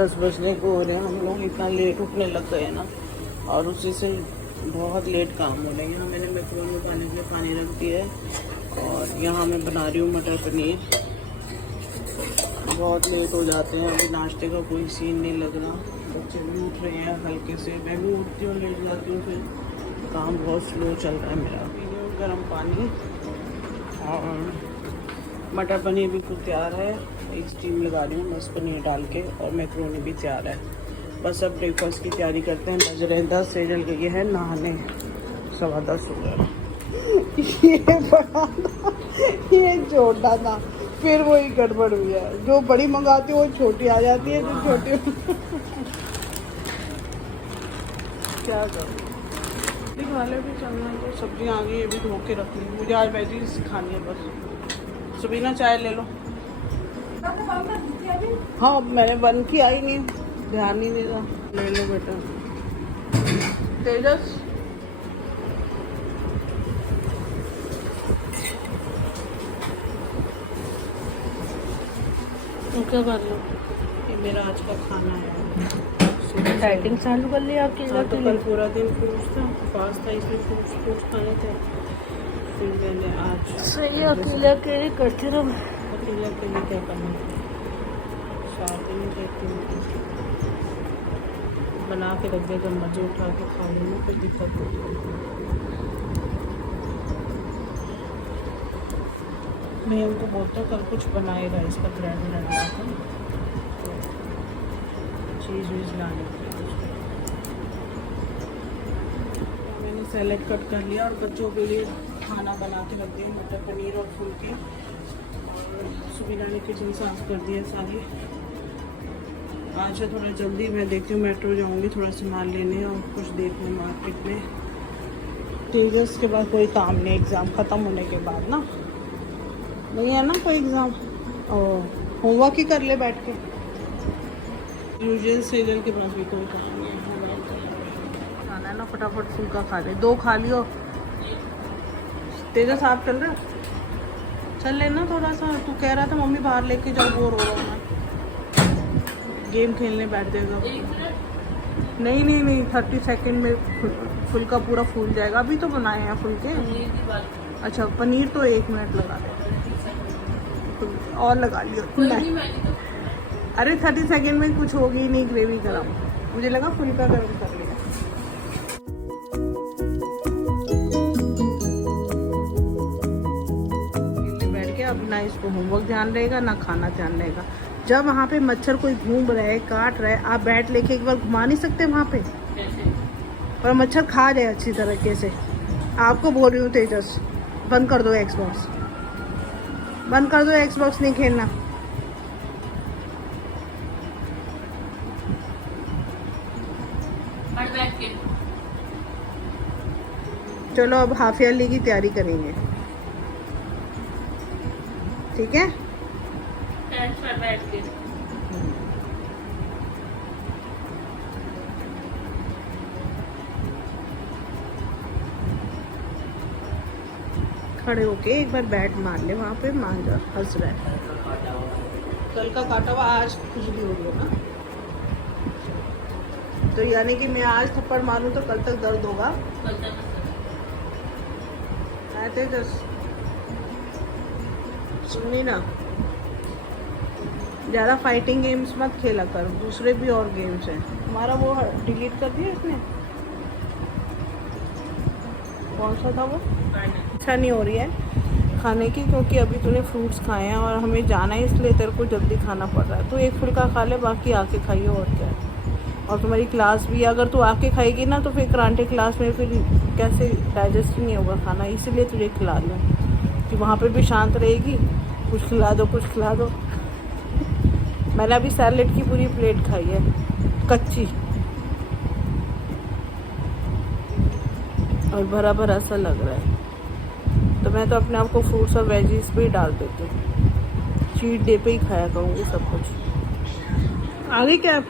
10 बजने को हो रहे हैं। हम लोग इतना लेट उठने लग गए ना, और उसी से बहुत लेट काम हो रहा है। यहाँ मैंने मैक्रोनी उबालने के लिए पानी रख दिया है, और यहाँ मैं बना रही हूँ मटर पनीर। बहुत लेट हो जाते हैं, अभी नाश्ते का कोई सीन नहीं लग रहा। बच्चे भी उठ रहे हैं हल्के से, मैं भी उठती हूँ, लेट जाती हूँ, फिर काम बहुत स्लो चल रहा है मेरा। गर्म पानी, और मटर पनीर बिल्कुल तैयार है। एक स्टीम लगा रही हूँ बस पनीर डाल के, और मैक्रोनी भी तैयार है। बस अब ब्रेकफास्ट की तैयारी करते हैं। बज रहे 10 से जल गई है नहाने, 10:15 हो गया। ये छोटा था, फिर वही गड़बड़ हुई है। जो बड़ी मंगाती है वो छोटी आ जाती है, जो छोटी क्या करूँ। वाले भी चलना, तो सब्जियाँ आ गई, ये भी धो के रख ली। मुझे आज वेजीज खानी है बस। सबीना चाय ले लो। हाँ मैंने बंद किया ही नहीं, ध्यान ही नहीं था। ले लो बेटा। तेजस तो क्या कर लो, ये मेरा आज का खाना है। डाइटिंग चालू कर लिया आपकी? तो कल पूरा दिन फ्रूट्स था, फास्ट था, इसमें फ्रूट्स खाने थे। फिर मैंने आज सही अकेले अकेले करते रहो। अकेले अकेले क्या करना, शादी में देखती हूँ बना के रख दे, जब मर्जी उठा के खा लेना, कोई दिक्कत नहीं। मैं उनको बोलता कल कुछ बनाएगा, इसका ब्रेड लगा कर चीज़ वीज़ लाने के लिए। मैंने सैलेड कट कर लिया, और बच्चों के लिए खाना बना के रख दिया, मटर पनीर और फुल्के। सुबीना ने किचन साफ कर दिया सारी। आज है थोड़ा जल्दी, मैं देखती हूँ मेट्रो जाऊँगी थोड़ा सामान लेने और कुछ देखने मार्केट में। तेजस के बाद कोई काम नहीं, एग्ज़ाम ख़त्म होने के बाद ना, नहीं है ना कोई एग्ज़ाम, और होमवर्क ही कर ले बैठ के। यूजुअल सेजल के पास भी कोई काम नहीं है। खाना है ना, फटाफट फुल्का खा ले, 2 खा लियो। तेजस आप चल रहे हो? चल लेना थोड़ा सा, तू कह रहा था मम्मी बाहर लेके जाओ, बोर हो रहा हूँ मैं। गेम खेलने बैठ जाएगा। नहीं नहीं नहीं, 30 सेकंड में फुल्का पूरा फूल जाएगा। अभी तो बनाए हैं फुल्के। अच्छा पनीर तो 1 मिनट लगा दे, और लगा लियो। अरे 30 सेकंड में कुछ होगी नहीं, ग्रेवी गरम। मुझे लगा फुल्का गरम कर लिया। बैठ के अब ना इसको होमवर्क ध्यान रहेगा, ना खाना ध्यान रहेगा। जब वहाँ पे मच्छर कोई घूम रहा है, काट रहा है, आप बैट लेके एक बार घुमा नहीं सकते वहाँ पे, और मच्छर खा जाए अच्छी तरीके से। आपको बोल रही हूँ तेजस, बंद कर दो एक्सबॉक्स, बंद कर दो एक्सबॉक्स, नहीं खेलना। चलो अब हाफ ईयरली की तैयारी करेंगे, ठीक है? बैठ के खड़े होके एक बार बैट मार ले वहाँ पे, मान जा, हंस रहा है। कल का काटा हुआ आज खुजली हो गई ना, तो यानी कि मैं आज थप्पड़ मारूं तो कल तक दर्द होगा। सुनी ना, ज़्यादा फाइटिंग गेम्स मत खेला कर, दूसरे भी और गेम्स हैं। हमारा वो डिलीट कर दिया इसने, कौन सा था वो? इच्छा नहीं हो रही है खाने की, क्योंकि अभी तूने फ्रूट्स खाए हैं और हमें जाना है, इसलिए तेरे को जल्दी खाना पड़ रहा है। तो एक फुल्का खा ले, बाकी आके खाइए, और क्या है। और तुम्हारी क्लास भी, अगर तू आके खाएगी ना तो फिर कराटे क्लास में फिर कैसे डाइजेस्ट नहीं होगा खाना, इसीलिए तुझे खिला लूँ कि वहाँ पे भी शांत रहेगी। कुछ खिला दो, कुछ खिला दो। मैंने अभी सैलेड की पूरी प्लेट खाई है कच्ची, और भरा भरा सा लग रहा है। तो मैं तो अपने आप को फ्रूट्स और वेजीज पे ही डाल देती हूँ, चीट डे पे ही खाया करूँगी सब कुछ। आगे क्या,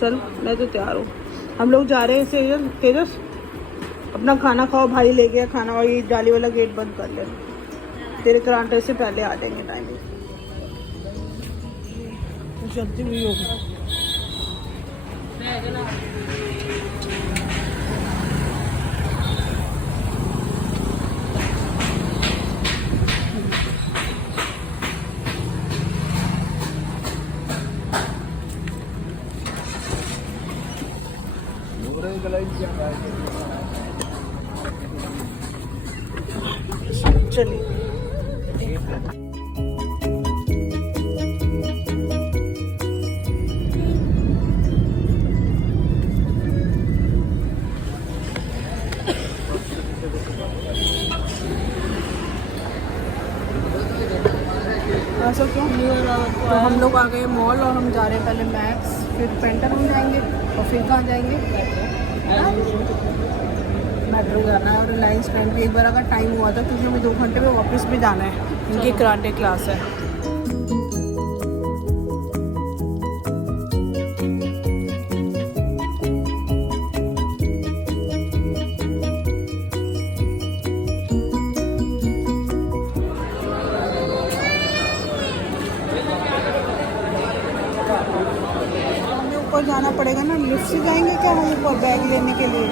चल मैं तो तैयार हूँ, हम लोग जा रहे हैं। तेजस अपना खाना खाओ, भाई ले गया खाना, और ये जाली वाला गेट बंद कर ले, तेरे कराटे से पहले आ जाएंगे टाइम। जल्दी हुई होगी। चलिए ऐसा क्यों? तो हम लोग आ गए मॉल और हम जा रहे हैं पहले मैक्स, फिर पेंटालून जाएंगे और फिर कहाँ जाएंगे? मेट्रो जाना है और रिलायंस फ्रेंड भी एक बार अगर टाइम हुआ था क्योंकि हमें 2 घंटे में वापस भी जाना है, इनकी कराटे क्लास है। हमें ऊपर जाना पड़ेगा ना, लिफ्ट से जाएंगे क्या हम ऊपर बैग लेने के लिए?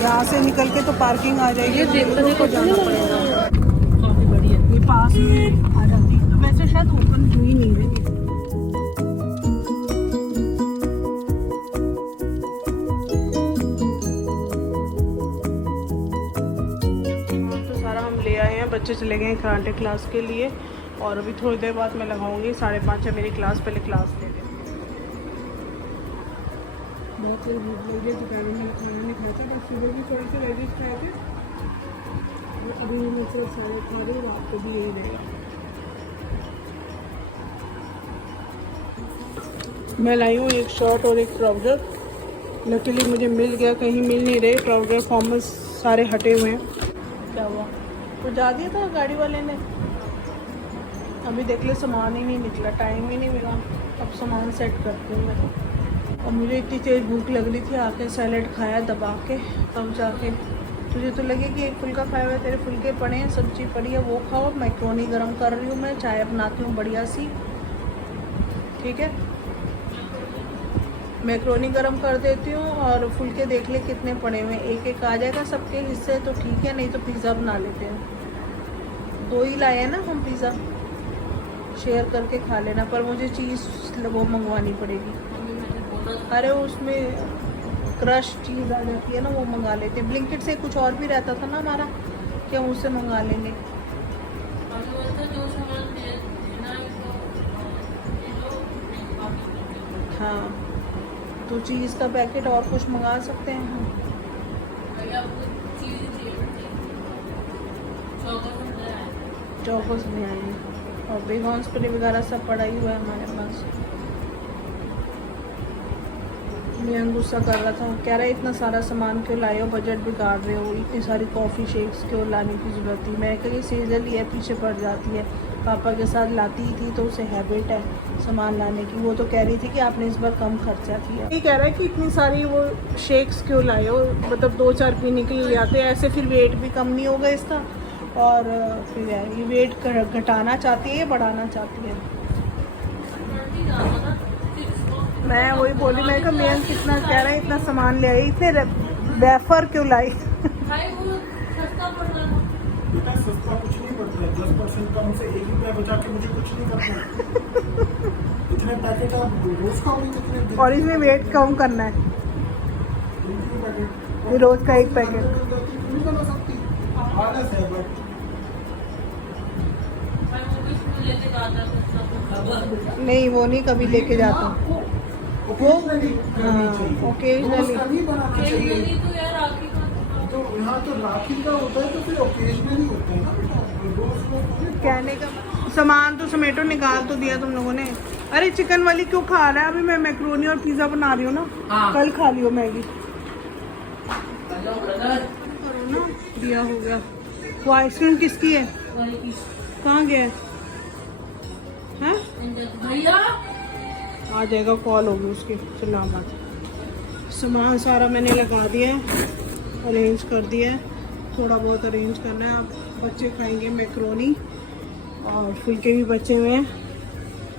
यहाँ से निकल के तो पार्किंग आ जाएगी, देखने को जाना पड़ेगा। काफी बढ़िया। ये पास में आ जाती है, तो वैसे शायद ओपन हुई नहीं है। तो सारा हम ले आए हैं, बच्चे चले गए हैं कराटे क्लास के लिए और अभी थोड़ी देर बाद मैं लगाऊंगी। 5:30 है मेरी क्लास, पहले क्लास ले लें। बहुत तेज भूख लगी है, दोपहर में खाना नहीं खाया था, बस सुबह भी थोड़ी सी लेडीज खाए थे, अभी मैं सिर्फ सारे खा रही हूँ, रात को भी यही रहेगा। मैं लाई हूँ एक शर्ट और एक ट्राउज़र, लकीली मुझे मिल गया, कहीं मिल नहीं रहे ट्राउज़र, फॉर्मल्स सारे हटे हुए हैं। क्या हुआ? तो जा दिया था गाड़ी वाले ने, अभी देख ले सामान ही नहीं निकला, टाइम ही नहीं मिला, अब सामान सेट करती हूँ मैं। और मुझे इतनी तेज़ भूख लग रही थी, आके सैलेड खाया दबा के, तब जाके तुझे तो लगे कि एक फुल्का खाया हुआ है, तेरे फुल्के पड़े हैं, सब्जी पड़ी है, वो खाओ। मैक्रोनी गरम कर रही हूँ मैं, चाय बनाती हूँ बढ़िया सी, ठीक है। मैक्रोनी गरम कर देती हूँ और फुल्के देख ले कितने पड़े हुए हैं, एक एक आ जाएगा सबके हिस्से तो ठीक है, नहीं तो पिज़्ज़ा बना लेते हैं। 2 ही लाए हैं ना हम पिज़्ज़ा, शेयर करके खा लेना, पर मुझे चीज़ वो मंगवानी पड़ेगी। अरे उसमें क्रश चीज़ आ जाती है ना, वो मंगा लेते हैं। ब्लिंकिट से कुछ और भी रहता था ना हमारा, कि हम उससे मंगा लेंगे। हाँ, तो चीज़ का पैकेट और कुछ मंगा सकते हैं हम। चौकोस भी आए और बेगॉन स्प्रे वगैरह सब पड़ा ही हुआ है हमारे पास। मैं गुस्सा कर रहा था, कह रहा है इतना सारा सामान क्यों लाए हो, बजट बिगाड़ रहे हो, इतनी सारी कॉफ़ी शेक्स क्यों लाने की ज़रूरत थी। मैं कहीं सीजनली है, पीछे पड़ जाती है, पापा के साथ लाती ही थी तो उसे हैबिट है सामान लाने की। वो तो कह रही थी कि आपने इस बार कम खर्चा किया। ये कह रहा है कि इतनी सारी वो शेक्स क्यों लाए हो, मतलब 2-4 पीने के लिए आते हैं, ऐसे फिर वेट भी कम नहीं होगा इसका, और फिर ये वेट घटाना चाहती है या बढ़ाना चाहती है। मैं वही बोली, मैं कहा मेन कितना कह रहा है, इतना सामान ले आई, इतने वेफर क्यों लाई। सस्ता कुछ नहीं पड़ता है, 10% कम से 1 रुपया बचा के मुझे कुछ नहीं करना। इतने पैकेट आप रोज खाओगे कितने? और इसमें वेट कम करना है, ये रोज का 1 पैकेट। नहीं बना सकती, आदत है बट नहीं वो नहीं कभी लेके जाता वो, ओकेजनली। तो यहाँ तो राखी का होता है, तो फिर ओकेजनली होता है ना बेटा, रोज कहने का सामान तो समेटो, निकाल तो दिया तुम लोगों ने। अरे चिकन वाली क्यों खा रहा है? अभी मैं मैक्रोनी और पिज़्ज़ा बना रही हूँ ना, कल खा लियो मैगी। करो ना, दिया हो गया। वो आइसक्रीम किसकी है? कहाँ गया है? आ जाएगा, कॉल होगी उसकी, चिल्ला मत। सामान सारा मैंने लगा दिया है, अरेंज कर दिया है, थोड़ा बहुत अरेंज करना है। अब बच्चे खाएंगे मैक्रोनी और फुल्के भी बचे हुए हैं,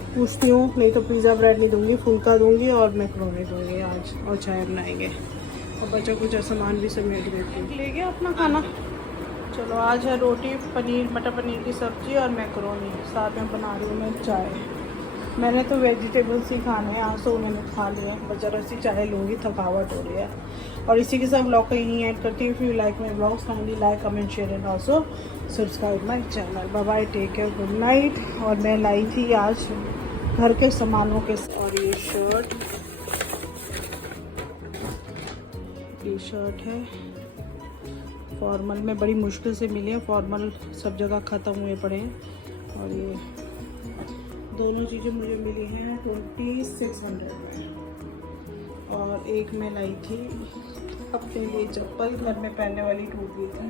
पूछती हूँ, नहीं तो पिज़्ज़ा ब्रेड नहीं दूँगी, फुल्का दूँगी और मैक्रोनी दूँगी आज, और चाय बनाएंगे और बच्चों कुछ सामान भी समेट देती हूँ। ले गया अपना खाना। चलो आज है रोटी, पनीर, मटर पनीर की सब्ज़ी और मैक्रोनी, साथ में बना रही हूँ मैं चाय। मैंने तो वेजिटेबल्स ही खाने हैं आज, तो मैंने खा लिया, बस जरा सी चाय लूँगी, थकावट हो रही है। और इसी के साथ ब्लॉग को यहीं ऐड करती हूँ। If you like my blogs kindly like, comment, share and also subscribe my channel. Bye bye, take care, good night. और मैं लाई थी आज घर के सामानों के, और ये शर्ट, टी शर्ट है फॉर्मल में, बड़ी मुश्किल से मिली है, फॉर्मल सब जगह ख़त्म हुए पड़े हैं। और ये दोनों चीज़ें मुझे मिली हैं 2600 में। और एक मैं लाई थी अपने लिए चप्पल, घर में पहनने वाली टूट गई थी।